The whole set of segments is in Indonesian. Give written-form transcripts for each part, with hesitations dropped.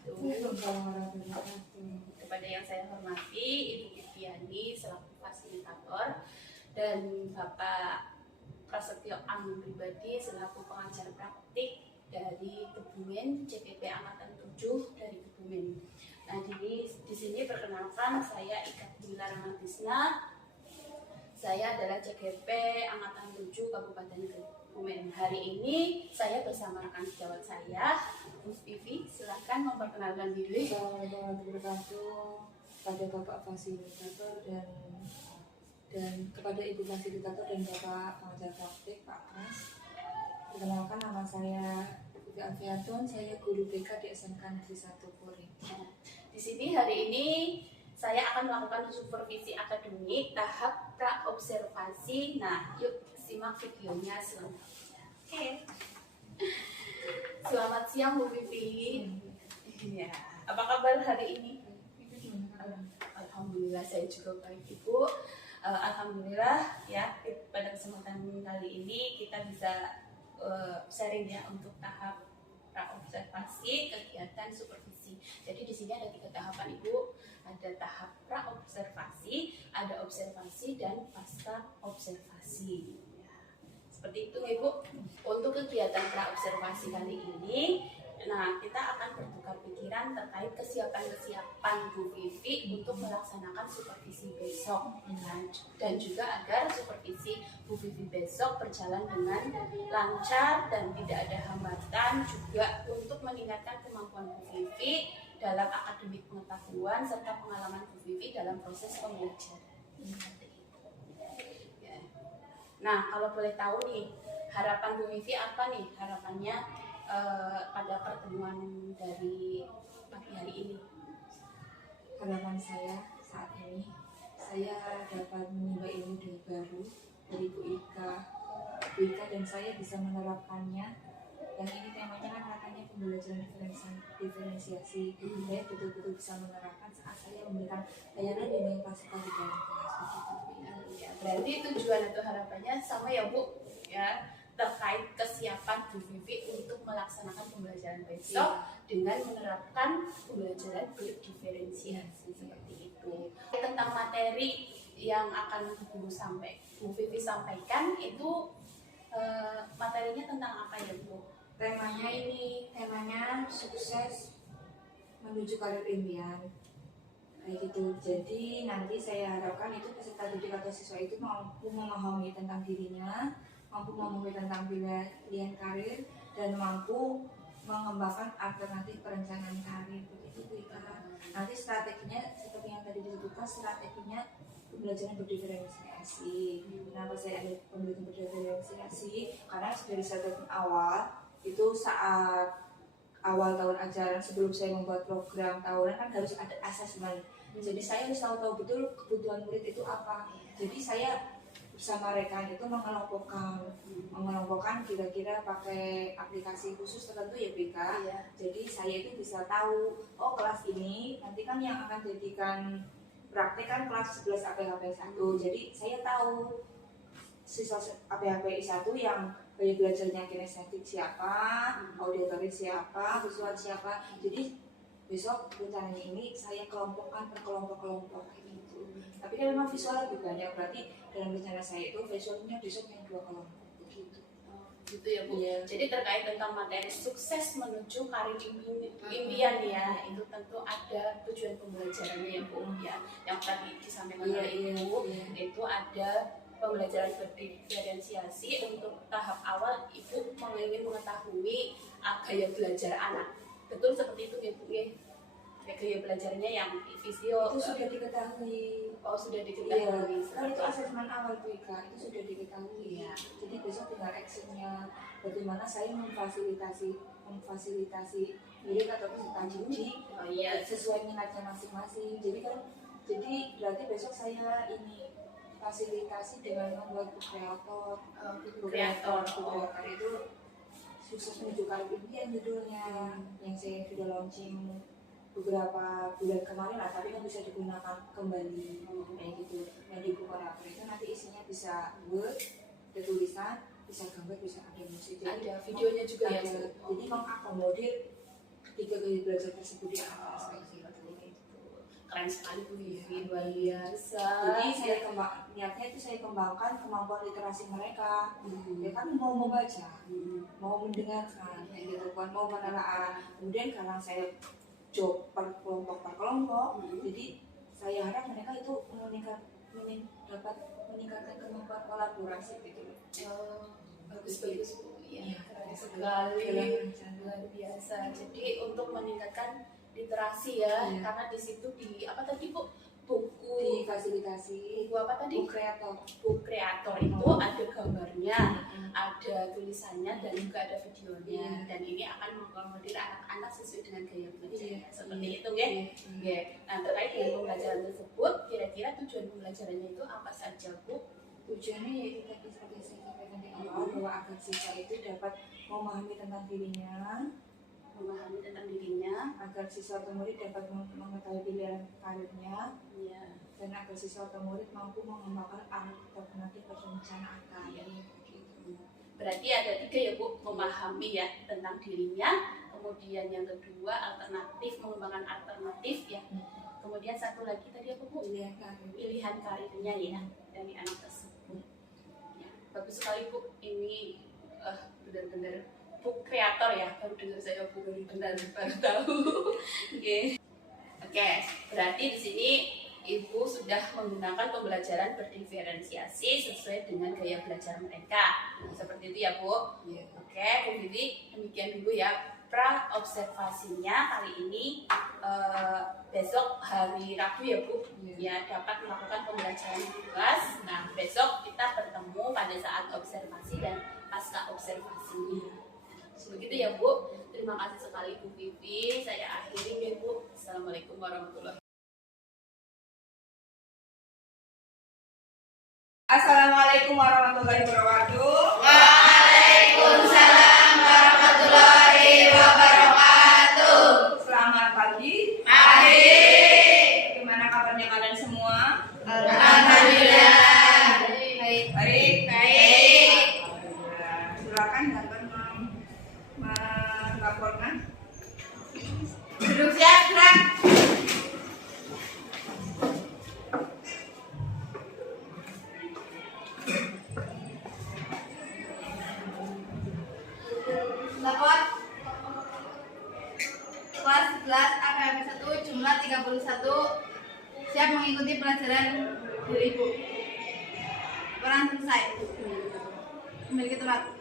wabarakatuh. Waalaikumsalam warahmatullahi wabarakatuh. Kepada yang saya hormati Ibu Viviani selaku fasilitator dan Bapak Prasetyo Amin Pribadi selaku pengajar praktik dari Kebumen, CPP Angkatan 7 dari Kebumen. Nah, di sini perkenalkan saya Ika Bila Ramadisna. Saya adalah CGP Angkatan 7 Kabupaten Kebumen. Hari ini saya bersama rekan sejawat saya, Bu Vivi. Silahkan memperkenalkan diri. Assalamualaikum warahmatullahi wabarakatuh. Pada Bapak fasilitator dan kepada Ibu fasilitator dan Bapak pengajar praktik Pak Pras. Perkenalkan, nama saya Vivi Afiatun, saya guru BK di SMK Negeri 1 Puri. Di sini hari ini saya akan melakukan supervisi akademik tahap pra-observasi. Nah, yuk simak videonya selengkapnya. Oke. Selamat siang Bu Vivi. Ya, apa kabar hari ini? Alhamdulillah saya juga baik Ibu. Alhamdulillah ya, pada kesempatan kali ini kita bisa sharing ya untuk tahap pra-observasi kegiatan supervisi. Jadi di sini ada 3 tahapan Ibu. Ada tahap pra-observasi, ada observasi dan pasca observasi. Ya, seperti itu Ibu. Untuk kegiatan pra-observasi kali ini, nah kita akan bertukar pikiran terkait kesiapan Bu Vivi untuk melaksanakan supervisi besok. Dan juga agar supervisi Bu Vivi besok berjalan dengan lancar dan tidak ada hambatan, juga untuk meningkatkan kemampuan Bu Vivi dalam akademik pengetahuan serta pengalaman Bu Vivi dalam proses pembelajaran. Ya. Nah, kalau boleh tahu nih, harapan Bu Vivi apa nih? Harapannya pada pertemuan dari pagi hari ini. Harapan saya saat ini, saya dapat menimba ilmu baru dari Bu Ika dan saya bisa menerapkannya. Yang ini temanya kan katanya pembelajaran diferensiasi. Saya betul-betul bisa menerapkan saat saya memberikan layanan bimbingan prasekolah di dalam kelas begitu. Ya, berarti tujuan atau harapannya sama ya Bu, ya, terkait kesiapan Bu Vivi untuk melaksanakan pembelajaran besok dengan menerapkan pembelajaran berdiferensiasi seperti itu. Tentang materi yang akan Bu Vivi sampaikan itu materinya tentang apa ya Bu? Temanya sukses menuju karir impian kayak gitu. Jadi nanti saya harapkan itu peserta didik atau siswa itu mampu memahami tentang dirinya, mampu memahami tentang pilihan karir, dan mampu mengembangkan alternatif perencanaan karir begitu Bu Ika. Nanti strateginya seperti yang tadi disebutkan, strateginya pembelajaran berdiferensiasi. Kenapa saya ada pembelajaran berdiferensiasi? Karena dari strategi awal itu saat awal tahun ajaran sebelum saya membuat program tahunan kan harus ada asesmen. Jadi saya harus tahu betul kebutuhan murid itu apa. Jadi saya bersama rekan itu mengelompokkan kira-kira pakai aplikasi khusus tertentu ya BK. Jadi saya itu bisa tahu, oh kelas ini nanti kan yang akan jadikan praktek kan kelas 11 APHP 1. Jadi saya tahu siswa APHP 1 yang gaya belajarnya kinestetik siapa, auditorik siapa, visual siapa. Jadi besok rencananya ini saya kelompokkan per kelompok-kelompok gitu. Tapi kan memang visual lebih banyak, berarti dalam rencana saya itu visualnya besok yang 2 kelompok begitu. Gitu ya Bu. Yeah. Jadi terkait tentang materi sukses menuju karir impian ya, itu tentu ada tujuan pembelajarannya ya Bu ya. Yang tadi disampaikan oleh Ibu itu ada pembelajaran berdiferensiasi. Untuk tahap awal Ibu ingin mengetahui gaya belajar anak. Betul seperti itu ya Bu ya. Gaya belajarnya yang visio itu sudah diketahui. Oh, sudah diketahui. Kan itu asesmen awal Bu Ika, itu sudah diketahui. Jadi besok tinggal actionnya, bagaimana saya memfasilitasi murid atau peserta didik sesuai minatnya masing-masing. Jadi berarti besok saya ini fasilitasi dengan membuat kreator. Kreator itu sukses menuju karir impian judulnya, yang saya sudah launching beberapa bulan kemarin lah, tapi kan bisa digunakan kembali kayak gitu. Nah di buku kreator itu nanti isinya bisa word, ada tulisan, bisa gambar, bisa ada musik. Ada videonya juga ya. Jadi mengakomodir 3 gaya belajar tersebut di atas kayak gitu. Keren sekali Bu Vivi, luar biasa. Jadi niatnya itu saya kembangkan kemampuan literasi mereka. Ya kan mau membaca, mau mendengarkan, kayak gitu kan, mau menelaah. Kemudian karena saya job per kelompok, jadi saya harap mereka itu dapat meningkatkan kemampuan kolaborasi gitu. Bagus Bu, ya, keren sekali, luar biasa. Jadi untuk meningkatkan literasi ya, karena di situ di apa tadi Bu, buku difasilitasi, buku apa tadi, buku kreator itu ada gambarnya, ada tulisannya, dan juga ada videonya, dan ini akan mengakomodir anak-anak sesuai dengan gaya belajar seperti itu ya. Nah, terkait dengan pembelajaran tersebut, kira-kira tujuan pembelajarannya itu apa saja Bu? Tujuannya yaitu tadi seperti saya sampaikan di awal, bahwa agar siswa itu dapat memahami tentang dirinya, agar siswa atau murid dapat mengetahui pilihan karirnya, dan agar siswa atau murid mampu mengembangkan alternatif perencanaan. Berarti ada 3 ya Bu, memahami ya tentang dirinya, kemudian yang kedua alternatif, mengembangkan alternatif ya, kemudian satu lagi tadi apa Bu? Pilihan karirnya ya dari anak tersebut. Ya, bagus sekali Bu, ini benar-benar book kreator ya, baru dengar saya Bu, baru tahu. Oke, berarti di sini Ibu sudah menggunakan pembelajaran berdiferensiasi sesuai dengan gaya belajar mereka. Seperti itu ya Bu. Oke, Bu Vivi, demikian dulu ya pra observasinya kali ini. Besok hari Rabu ya Bu, ya dapat melakukan pembelajaran bebas. Nah, besok kita bertemu pada saat observasi dan pasca observasinya. Begitu ya Bu. Terima kasih sekali Bu Vivi. Saya akhiri ya Bu. Assalamualaikum warahmatullahi wabarakatuh. Assalamualaikum warahmatullahi wabarakatuh. Waalaikumsalam warahmatullahi wabarakatuh. Selamat pagi. Pagi. Bagaimana kabarnya kalian semua? Alhamdulillah. Baik. Silakan dapat melaporkan. Duduk siap, gerak. Lapor. Kelas 11 AKP 1 jumlah 31 siap mengikuti pelajaran dari Ibu. Laporan selesai. Kembali ke tempat.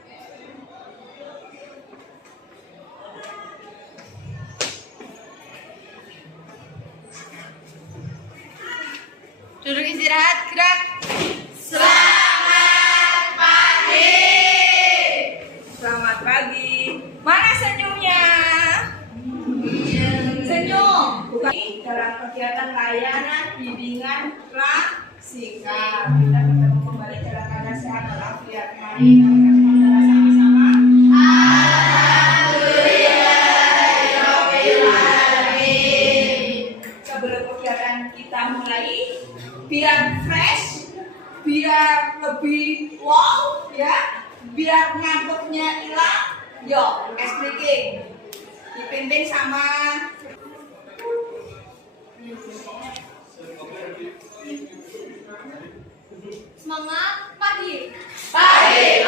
Duduk istirahat, gerak. Selamat pagi. Selamat pagi. Mana senyumnya? Senyum. Bukan dalam kegiatan layanan bimbingan prasikap. Kita bertemu kembali dalam keadaan sehat walafiat. Mari kita berdoa sama-sama. Sebelum kegiatan kita mulai, biar fresh, biar lebih wow ya, biar ngantuknya hilang. Yuk, speaking dipimpin sama Semangat pagi. pagi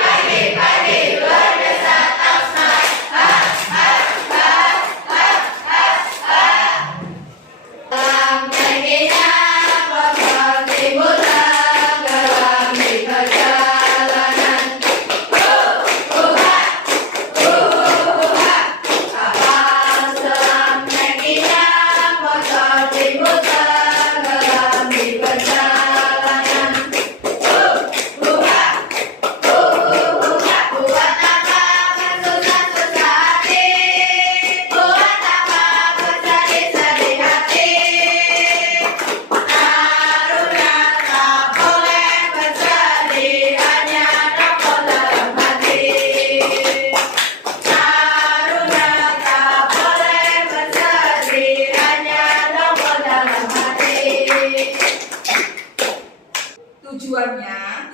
luar biasa tahu semangat. Dalam perginya kotor timbul dalam di perjalanan. Kapal selam perginya kotor timbul dalam di perjalanan. Buat apa bersusah-susah hati? Buat apa bersedih-sedih hati? Naruhnya tak boleh bersedih, hanya rokok dalam hati. Naruhnya tak boleh bersedih, hanya rokok dalam hati.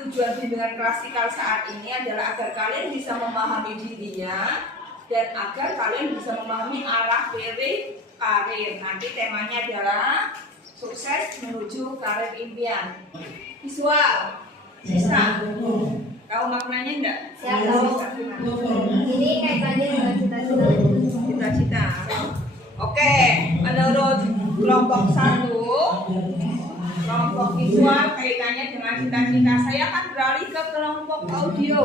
Tujuan bimbingan klasikal saat ini adalah agar kalian bisa memahami dirinya, dan agar kalian bisa memahami arah karir. Nanti temanya adalah sukses menuju karir impian. Visual, Sista, tahu maknanya enggak? Siap, tahu. Ini kaitannya dengan cita-cita. Cita-cita. Oke, menurut kelompok 1, kelompok visual kaitannya dengan cita-cita. Saya akan beralih ke kelompok audio.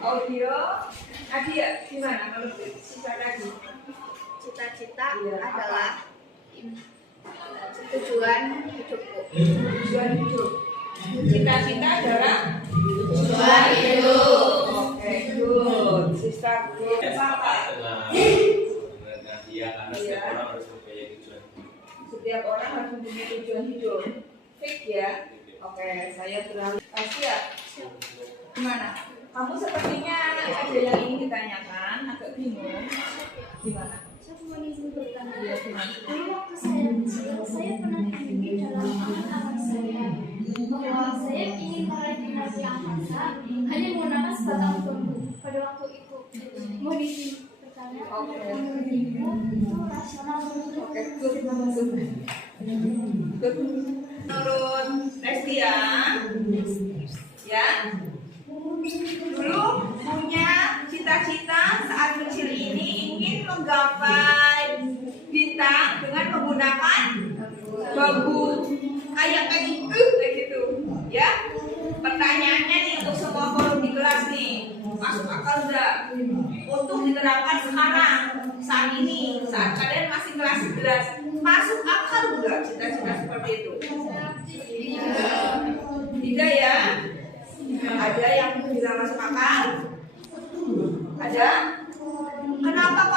Audio, Nadia, gimana menurut Sista tadi? Cita-cita Iya, adalah tujuan hidupku. Tujuan hidup. Cita-cita adalah Tujuan hidup. Oke, good. Sista good. Apa? Iya, karena setiap orang harus mempunyai tujuan. Setiap orang harus mempunyai tujuan hidup. Fix ya. Oke, saya beralih. Asia, gimana? Kamu sepertinya ada yang ingin ditanyakan, agak bingung. Gimana? Saya mau izin bertanya. Iya, gimana? Dulu waktu saya kecil, saya pernah bermimpi dalam angan-angan saya bahwa saya ingin meraih di angkasa hanya menggunakan sebatang bambu. Pada waktu itu, mau izin bertanya, Oke. menurutmu itu rasional atau Oke, good. Good. Menurut Restia, ya, dulu punya cita-cita saat kecil ini ingin menggapai bintang dengan menggunakan bambu kayak gitu ya. Pertanyaannya nih untuk semua forum di kelas nih, masuk akal enggak untuk diterapkan sekarang saat ini saat kalian masih kelas 11? Masuk akal enggak cita-cita seperti itu? Tidak ya? Ada yang bilang masuk akal? Ada? Kenapa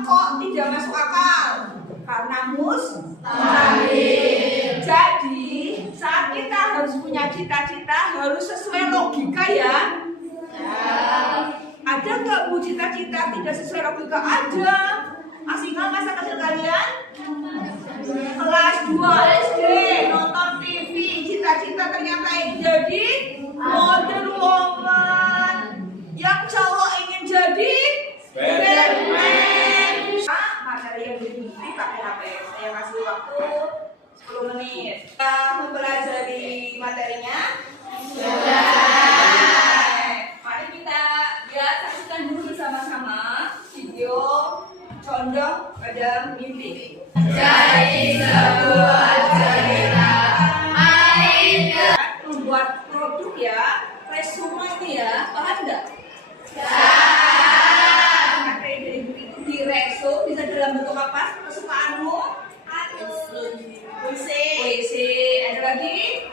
kok tidak masuk akal? Karena mustahil. Jadi saat kita harus punya cita-cita harus sesuai logika ya. Ada nggak Bu cita-cita tidak sesuai logika? Ada. Masih ingat masa kecil kalian? Kelas 2 SD nonton TV, cita-cita ternyata ingin jadi model woman. Yang cowok ingin jadi Batman. Materi yang diikuti pakai HP. Saya kasih waktu 10 menit. Kita mempelajari materinya. Mari kita saksikan dulu bersama-sama video condong pada mimpi. Jadi sebuah cerita mainkan. Membuat produk ya, resume ini ya, paham nggak? Materi dari buku itu di resume bisa dalam bentuk apa? Kesukaanmu? WC, ada lagi?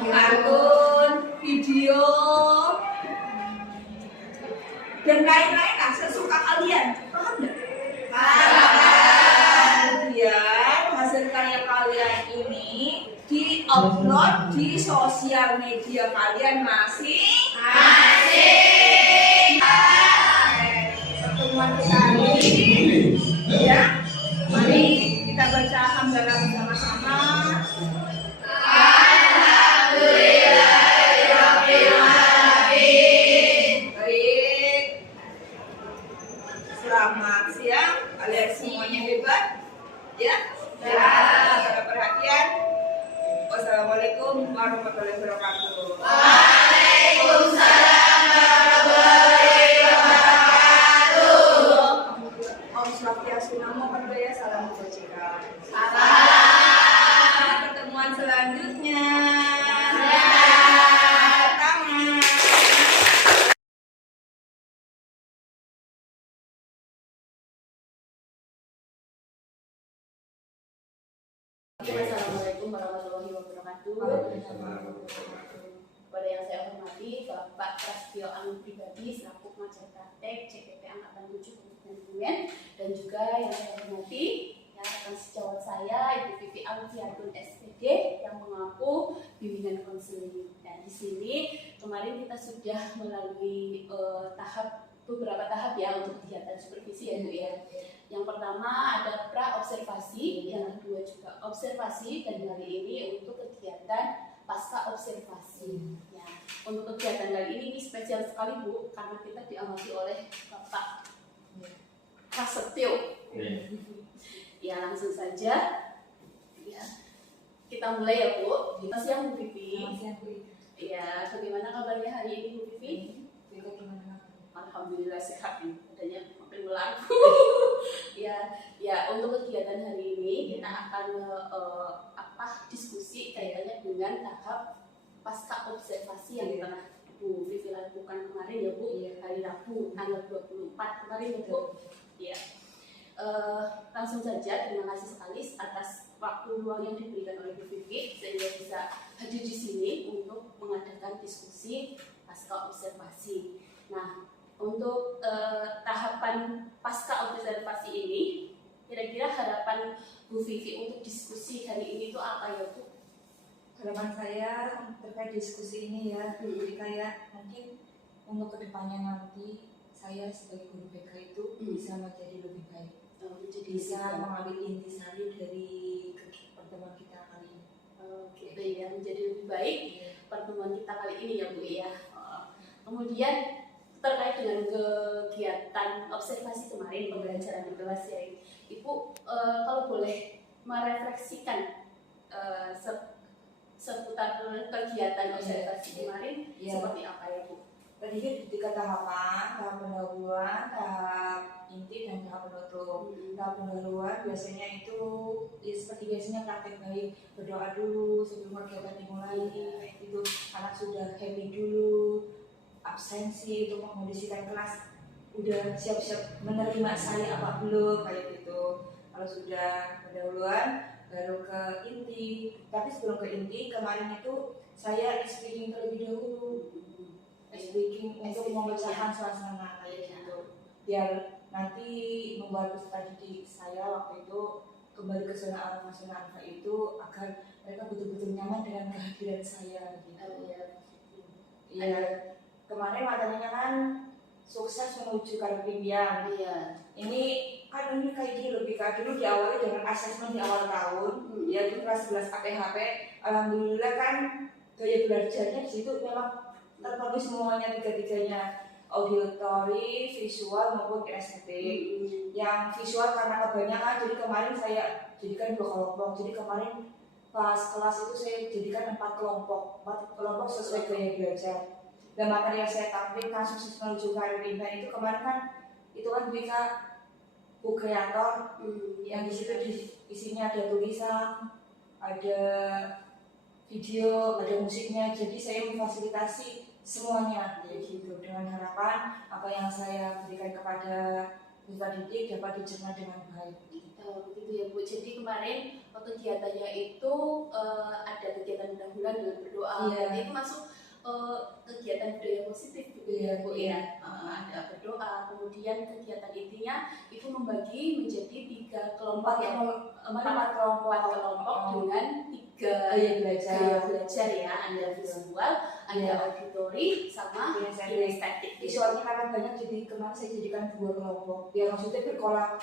Kartun, video, dan lain-lain lah sesuka kalian, paham nggak? Kemudian hasil karya kalian ini di-upload di sosial media kalian masing-masing. Pertemuan kita hari ini, ya, mari kita baca hamdalah bersama-sama. Baik. Selamat siang, kalian semuanya hebat, ya. Segala perhatian. Wassalamualaikum warahmatullahi wabarakatuh. Waalaikumsalam warahmatullahi wabarakatuh. Om Swastiastu Namo Buddhaya, salam kebajikan. Salam. Pertemuan selanjutnya. Assalamualaikum warahmatullahi wabarakatuh. Kepada yang saya hormati Bapak Prasetyo Anu Pribadi selaku pengajar praktek CPP Angkatan 7 Kabupaten Kebumen, dan juga yang saya hormati ya rekan sejawat saya Ibu Vivi Alfiatun SPD yang mengaku bimbingan konseling. Dan di sini kemarin kita sudah melalui beberapa tahap ya untuk kegiatan supervisi ya Bu ya. Yang pertama ada pra observasi, yang kedua juga observasi, dan kali ini untuk kegiatan pasca observasi. Ya, untuk kegiatan kali ini spesial sekali Bu, karena kita diamati oleh Bapak Prasetyo. Ya, langsung saja. Ya, kita mulai ya Bu. Selamat siang Bu Vivi. Ya, bagaimana kabarnya hari ini Bu Vivi? Alhamdulillah sehat nih, adanya makin melaku. ya untuk kegiatan hari ini kita akan diskusi kaitannya dengan tahap pasca observasi yang pernah Bu Vivi lakukan kemarin ya Bu, hari Rabu tanggal 24 kemarin ya Bu. Ya. Langsung saja, terima kasih sekali atas waktu luang yang diberikan oleh Bu Vivi sehingga bisa hadir di sini untuk mengadakan diskusi pasca observasi. Nah, untuk tahapan pasca observasi ini, kira-kira harapan Bu Vivi untuk diskusi hari ini itu apa ya Bu? Harapan saya terkait diskusi ini ya, jadi kayak mungkin untuk kedepannya nanti saya sebagai guru BK itu bisa menjadi lebih baik, bisa mengambil intisari dari pertemuan kita kali ini. Gitu ya, menjadi lebih baik pertemuan kita kali ini ya Bu ya. Kemudian terkait dengan kegiatan observasi kemarin pembelajaran di kelas ya Ibu, kalau boleh merefleksikan seputar kegiatan observasi kemarin seperti apa ya Bu? Tadi kan 3 tahapan, tahap pendahuluan, tahap inti, dan tahap penutup. Tahap pendahuluan biasanya itu ya seperti biasanya praktek baik, berdoa dulu sebelum kegiatan dimulai, itu anak sudah happy dulu, absensi untuk mengondisikan kelas, udah siap-siap menerima saya apa belum, kayak gitu. Kalau sudah pendahuluan baru ke inti, tapi sebelum ke inti kemarin itu saya speaking terlebih dahulu, speaking untuk memecahkan suasana kayak gitu, biar nanti membuat peserta didik saya waktu itu kembali ke zona alfa itu agar mereka betul-betul nyaman dengan kehadiran saya gitu. Iya. Kemarin materinya kan sukses menuju karir impian. Ini kan ini kayak gini lebih dulu diawali dengan asesmen di awal tahun, yaitu kelas 11 APHP. Alhamdulillah kan gaya belajarnya di situ memang terpenuhi semuanya, tiga-tiganya, auditory, visual maupun kinestetik. Yang visual karena kebanyakan, jadi kemarin saya jadikan 2 kelompok. Jadi kemarin pas kelas itu saya jadikan 4 kelompok sesuai gaya belajar. Dan materi yang saya tampilkan sukses menuju karir impian itu kemarin kan itu kan BK Bu Kreator, yang di situ isinya ada tulisan, ada video, ada musiknya. Jadi saya memfasilitasi semuanya ya gitu, dengan harapan apa yang saya berikan kepada peserta didik dapat dicerna dengan baik. Begitu ya Bu. Jadi kemarin kegiatannya itu ada kegiatan pendahuluan dengan berdoa. Jadi itu masuk kegiatan budaya positif gitu ya Bu ya. Ada berdoa, kemudian kegiatan intinya itu membagi menjadi 3 kelompok ya, 4 kelompok dengan 3 gaya belajar ya. Ada visual, ada auditory, sama kinestetik. Visualnya karena banyak, jadi kemarin saya jadikan 2 kelompok biar maksudnya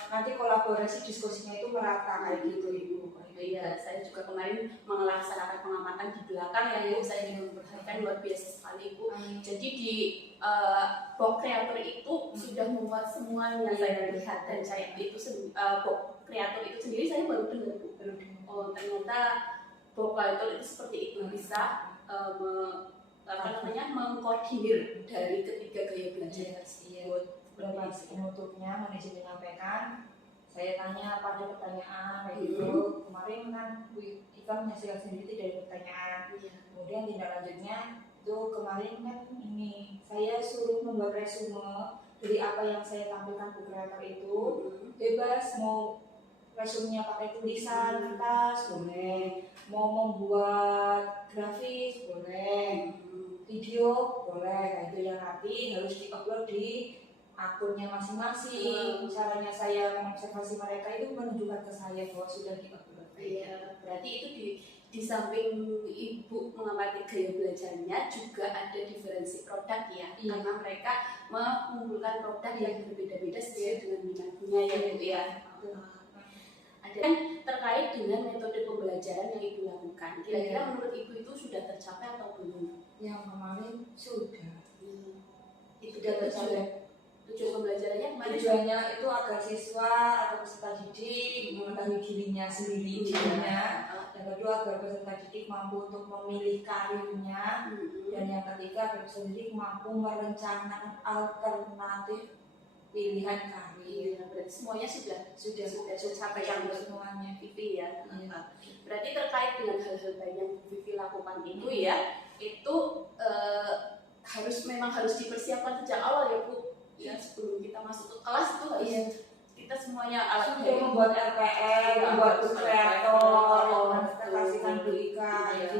nanti kolaborasi diskusinya itu merata kayak gitu Ibu. Iya, saya juga kemarin melaksanakan pengamatan di belakang ya Ibu, saya ingin memperhatikan luar biasa sekali Ibu. Jadi di box kreator itu sudah membuat semuanya saya lihat, dan saya itu box kreator itu sendiri saya baru dengar Bu. Oh ternyata box kreator itu seperti itu, bisa mengkoordinir dari ketiga gaya belajar tersebut. Berapa penutupnya manajemen menyampaikan, saya tanya pada pertanyaan kayak gitu. Kemarin kan Bu Ika menyaksikan sendiri dari pertanyaan. Kemudian tindak lanjutnya itu kemarin kan ini saya suruh membuat resume dari apa yang saya tampilkan Bu Kreator itu. Bebas, mau resumenya pakai tulisan kertas boleh, mau membuat grafis boleh, video boleh. Nah itu yang nanti harus diupload di akunnya masing-masing. Caranya saya mengobservasi mereka itu menunjukkan ke saya bahwa sudah diupload. Iya, berarti itu di samping Ibu mengamati gaya belajarnya juga ada diferensi produk ya, karena mereka mengumpulkan produk yang berbeda-beda sesuai dengan minatnya ya Bu ya. Ada kan terkait dengan metode pembelajaran yang Ibu lakukan. Kira-kira menurut Ibu itu sudah tercapai atau belum? Yang kemarin sudah. Itu Sudah tercapai. tujuan pembelajarannya kemarin Tujuannya itu agar siswa atau peserta didik mengetahui dirinya sendiri, dirinya. Yang kedua agar peserta didik mampu untuk memilih karirnya. Dan yang ketiga agar peserta didik mampu merencanakan alternatif pilihan karir. Iya, berarti semuanya sudah tercapai yang semuanya. Vivi ya. Iya. Berarti terkait dengan hal-hal baik yang Vivi lakukan itu ya, itu memang harus dipersiapkan sejak awal ya Bu. Ya sebelum kita masuk ke kelas itu harus kita semuanya alat Sudah membuat RPR, membuat kreator, kasihkan BIK gitu.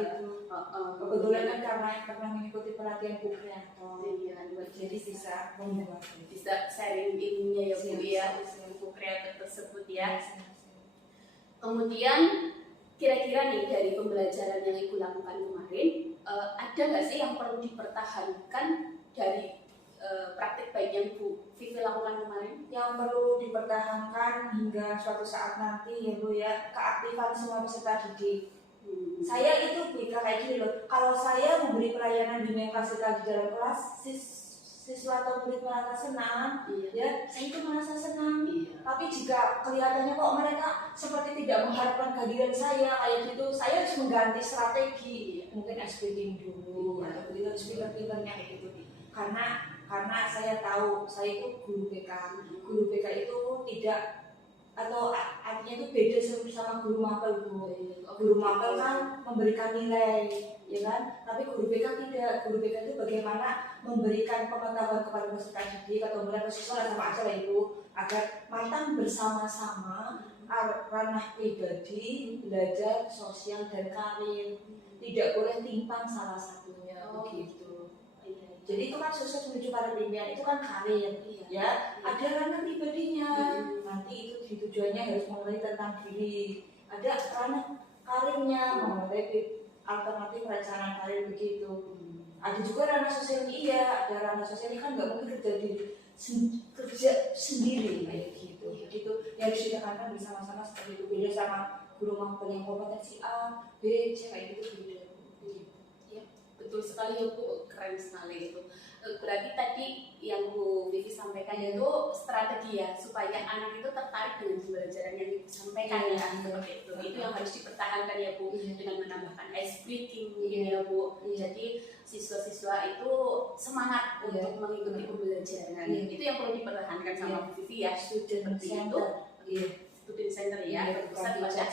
Kebetulan kan karena pernah mengikuti pelatihan Bu Kreator, jadi bisa membuat, bisa sharing ilmunya ya Bu ya, untuk kreator tersebut ya. Kemudian kira-kira nih dari pembelajaran yang Ibu lakukan kemarin, ada nggak sih yang perlu dipertahankan dari praktik baik yang Bu Vivi lakukan kemarin? Yang perlu dipertahankan hingga suatu saat nanti ya Bu ya, keaktifan semua peserta didik. Saya itu BK kayak gini loh, kalau saya memberi pelayanan bimbingan fasilitas di dalam kelas, siswa atau murid merasa senang, ya saya itu merasa senang. Tapi jika kelihatannya kok mereka seperti tidak mengharapkan kehadiran saya kayak gitu, saya harus mengganti strategi, mungkin SPG dulu atau begitu speaker-speakernya kayak gitu. Karena saya tahu saya itu guru BK itu tidak, atau artinya itu beda sama guru mapel Bu. Guru mapel kan memberikan nilai, ya kan? Tapi guru BK tidak. Guru BK itu bagaimana memberikan pengetahuan kepada peserta didik atau mereka siswa sama aja lah Ibu, agar matang bersama-sama ranah pribadi, belajar, sosial dan karir. Tidak boleh timpang salah satunya begitu. Jadi itu kan sukses menuju karir impian itu kan karir, ya. Ada ranah pribadinya, nanti itu tujuannya harus mengenai tentang diri. Ada ranah karirnya, mengenai alternatif perencanaan karir begitu. Ada juga ranah sosial, ada ranah sosial kan nggak mungkin kerja sendiri kayak gitu. Itu yang harus ditekankan bersama-sama seperti itu. Beda sama guru mapel yang kompetensi A, B, C kayak gitu beda. Betul sekali ya Bu, keren sekali itu. Berarti tadi yang Bu Vivi sampaikan itu strategi ya, supaya anak itu tertarik dengan pembelajaran yang Ibu sampaikan ya, seperti itu. Itu yang harus dipertahankan ya Bu, dengan menambahkan ice breaking ya Bu. Jadi siswa-siswa itu semangat untuk mengikuti pembelajaran. Itu yang perlu dipertahankan sama Bu Vivi ya. Seperti itu. Student center ya, berpusat pada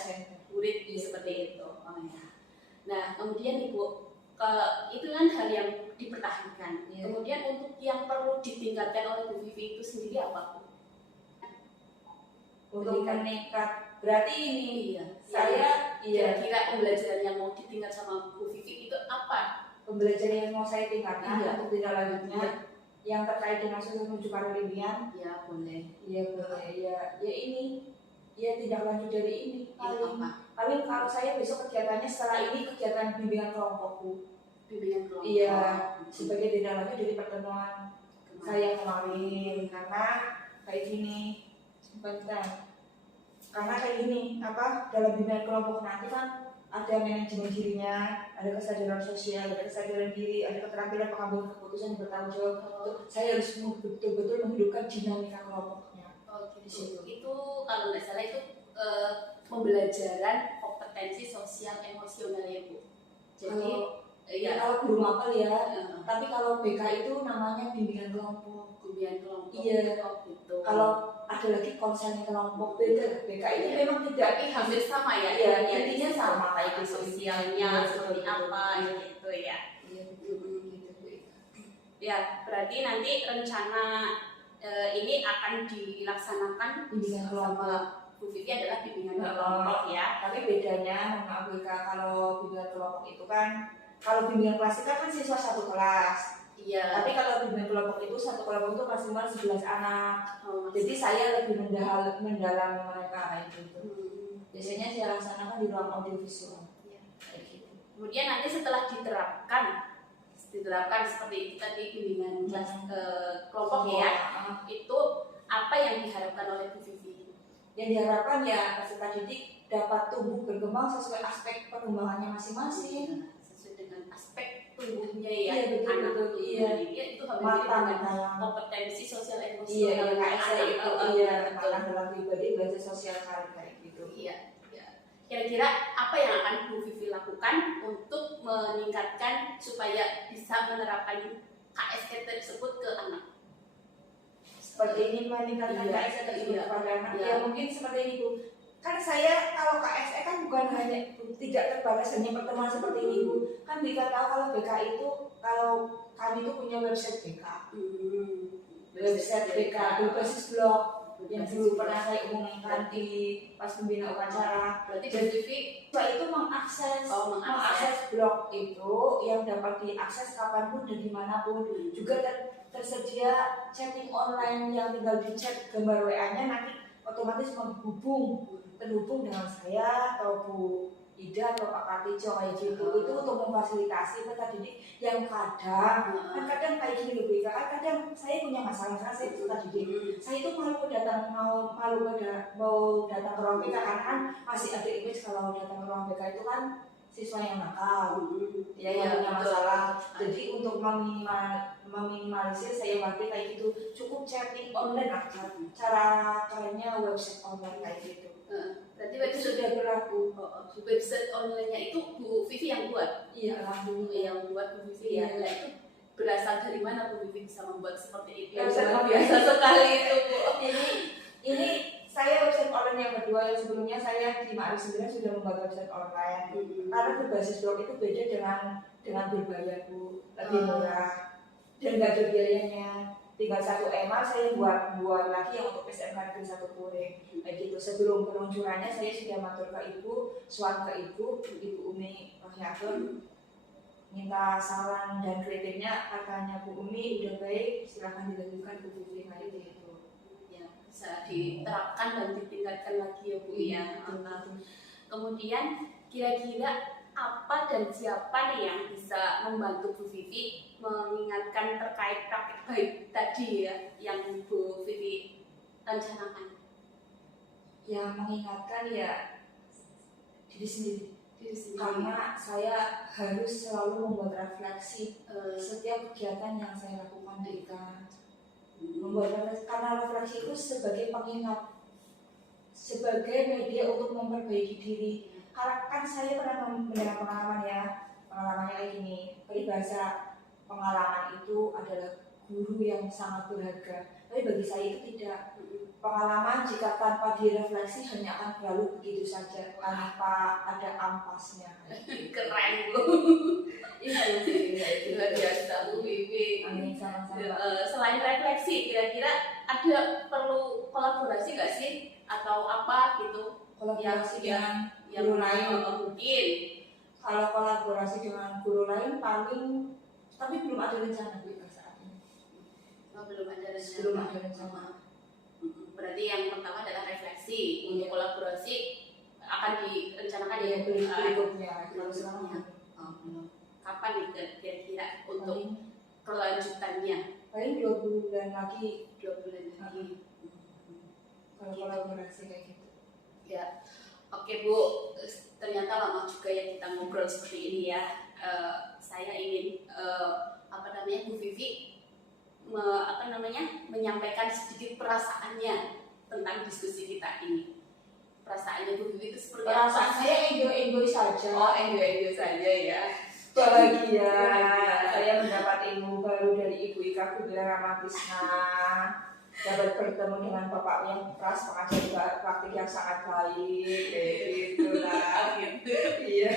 murid seperti itu. Nah, kemudian Ibu, itu kan hal yang dipertahankan. Kemudian untuk yang perlu ditingkatkan oleh Bu Vivi itu sendiri apa Bu? Untuk meningkat, berarti ini saya kira-kira pembelajaran yang mau ditingkat sama Bu Vivi itu apa? Pembelajaran yang mau saya tingkatkan untuk tidak lanjutnya yang terkait dengan sukses menuju karir impian. Ya boleh. Ya boleh. Ya ini. Ya tidak lanjut dari ini. Paling kalau saya besok kegiatannya setelah ini kegiatan bimbingan kelompokku. Bimbingan kelompok. Iya, sebagai tindak lanjut dari pertemuan saya kemarin. Karena kayak gini, sebentar. Karena kayak gini, dalam bimbingan kelompok nanti kan ada manajemen dirinya, ada kesadaran sosial, ada kesadaran diri, ada keterampilan pengambilan keputusan yang bertanggung jawab. Saya harus betul-betul menghidupkan dinamika kelompoknya. Itu kalau nggak salah itu pembelajaran kompetensi sosial emosional ya Bu. Jadi kalau guru mapel ya, tapi kalau BK itu namanya bimbingan kelompok. Bimbingan kelompok. Iya. Gitu. Kalau ada lagi konseling kelompok beda. BK itu memang tidak. Tapi hampir sama ya. Iya, intinya sama kayak gitu. Sosialnya seperti apa gitu ya. Iya betul gitu. Ya berarti nanti rencana ini akan dilaksanakan bimbingan kelompok. Bu Vivi adalah bimbingan kelompok ya. Tapi bedanya maaf BK, kalau bimbingan kelompok itu kan, kalau bimbingan klasik kan siswa satu kelas. Iya. Tapi kalau bimbingan kelompok itu satu kelompok itu maksimal 11 anak. Jadi saya lebih mendalami mereka kayak gitu. Biasanya saya laksanakan di ruang audiovisual. Kayak gitu. Kemudian nanti setelah diterapkan seperti itu tadi bimbingan kelas kelompok ya, itu apa yang diharapkan oleh Bu Vivi? yang diharapkan ya peserta didik dapat tumbuh berkembang sesuai aspek perkembangannya masing-masing. Sesuai dengan aspek tubuhnya ya, Iya, betul, anak betul, tubuhnya. iya. Iya, itu harus Matang dengan dalam kompetensi sosial iya emosional KSE anak. itu Betul. matang dalam pribadi belajar sosial kayak gitu. Iya, iya. Kira-kira apa yang akan Bu Vivi lakukan untuk meningkatkan supaya bisa menerapkan KSE tersebut ke anak? Seperti ini meningkatkan Iya, KSE tersebut iya, kepada anak. iya. Ya mungkin seperti ini Bu. Kan saya kalau KSE kan bukan hanya tidak terbatas hanya pertemuan seperti ini Bu. Kan kita tahu kalau BK itu kalau kami itu punya website BK. Website BK berbasis blog yang dulu pernah saya umumkan di pas pembina upacara. Berarti Bu Vivi Itu mengakses mengakses blog itu yang dapat diakses kapanpun dan dimanapun. Juga tersedia chatting online yang tinggal di chat gambar WA-nya nanti otomatis terhubung dengan saya atau Bu Ida atau Pak Kartijo kayak gitu. Itu untuk memfasilitasi peserta didik yang kadang kayak gini loh Bu Ika, kan kadang saya punya masalah saya peserta didik. Saya itu mau datang ke ruang BK karena kan masih ada image kalau datang ke ruang BK itu kan siswa yang nakal, ya yang punya masalah. Jadi untuk meminimalisir saya waktu kayak gitu cukup chatting online aja. Cara kerennya website online kayak gitu. berarti Itu website sudah berlaku. website online-nya itu Bu Vivi yang buat? Iya, alhamdulillah. Yang buat Bu Vivi ya. Nah, itu berasal dari mana Bu Vivi bisa membuat seperti itu? Website Luar online. biasa sekali itu Bu. Ini saya website online yang kedua, yang sebelumnya saya di Ma'arif 9 sudah membuat website online. Karena berbasis blog itu beda dengan berbayar Bu, lebih murah dan nggak ada biayanya. Tinggal 1 email saya buat lagi yang untuk SMK Negeri 1 Puring kayak gitu. Sebelum peluncurannya saya sudah matur ke Ibu Umi Rohyatul, minta saran dan kritiknya. Katanya Bu Umi udah baik, silahkan dilanjutkan ke Bu Vivi kayak gitu. Ya, bisa diterapkan dan ditingkatkan lagi ya Bu ya. Kemudian kira-kira apa dan siapa nih yang bisa membantu Bu Vivi mengingatkan terkait praktik baik tadi ya yang Bu Vivi rencanakan? Yang mengingatkan ya diri sendiri. Karena saya harus selalu membuat refleksi setiap kegiatan yang saya lakukan di IKA. Membuat refleksi, karena refleksi itu sebagai pengingat, sebagai media untuk memperbaiki diri. Karena kan saya pernah mendengar pengalamannya kayak gini. Peribahasa pengalaman itu adalah guru yang sangat berharga. Tapi bagi saya itu tidak. Pengalaman jika tanpa direfleksi hanya akan berlalu begitu saja tanpa ada ampasnya. Keren Bu. Itu Luar biasa Bu Vivi. Amin, sama-sama. Selain refleksi, kira-kira ada perlu kolaborasi nggak sih atau apa gitu? Kolaborasi dengan yang guru lain. Mungkin. Kalau kolaborasi dengan guru lain paling, tapi belum ada rencana Bu Ika saat ini. Belum ada rencana. Belum ada rencana. Berarti yang pertama adalah refleksi. Untuk kolaborasi akan direncanakan ya Berikutnya kalau sekarang belum. Kapan nih kira-kira untuk kelanjutannya? paling 2 bulan lagi 2 bulan lagi. kalau kolaborasi kayak gitu. Ya, oke Bu, ternyata lama juga ya kita ngobrol seperti ini ya. Saya ingin Bu Vivi menyampaikan sedikit perasaannya tentang diskusi kita ini. Perasaannya Bu Vivi itu seperti apa? Perasaan saya enjoy saja. Oh, enjoy saja ya. Bahagia. Saya mendapat ilmu baru dari Ibu Ika Gumbira Ramatisna. Dapat bertemu dengan Bapak yang keras, pengajar praktik yang sangat baik, kayak gitulah. Iya.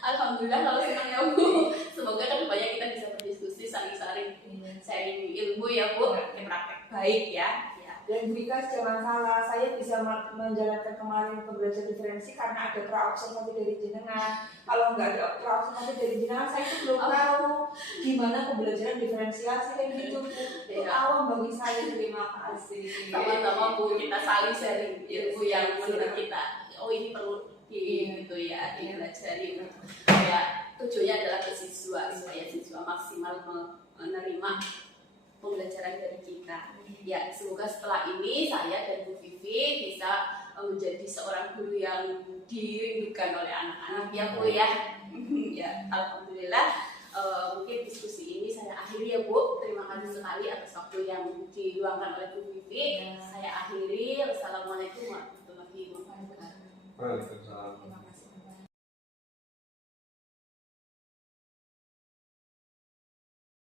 Alhamdulillah kalau senang ya Bu. Semoga kan banyak kita bisa berdiskusi, saling-saling sharing ilmu ya Bu. Praktek baik ya. Dan Bu Ika jangan salah, saya bisa menjalankan kemarin pembelajaran diferensi karena ada pra-observasi dari jenengan. Kalau nggak ada pra-observasi dari jenengan, saya itu belum tahu gimana pembelajaran diferensiasi kayak gitu. Itu awam bagi saya. Terima kasih. Sama-sama Bu, kita saling sharing ilmu yang menurut kita. Oh ini perlu gitu ya, dipelajari. Ya tujuannya adalah ke siswa supaya siswa maksimal menerima pembelajaran dari kita. Ya, semoga setelah ini saya dan Bu Vivi dibutuhkan oleh anak-anak ya Bu ya. Ya, alhamdulillah. Mungkin diskusi ini saya akhiri ya Bu. Terima kasih sekali atas waktu yang diluangkan oleh Bu Vivi. Saya akhiri. Wassalamualaikum warahmatullahi wabarakatuh. Waalaikumsalam. Terima kasih.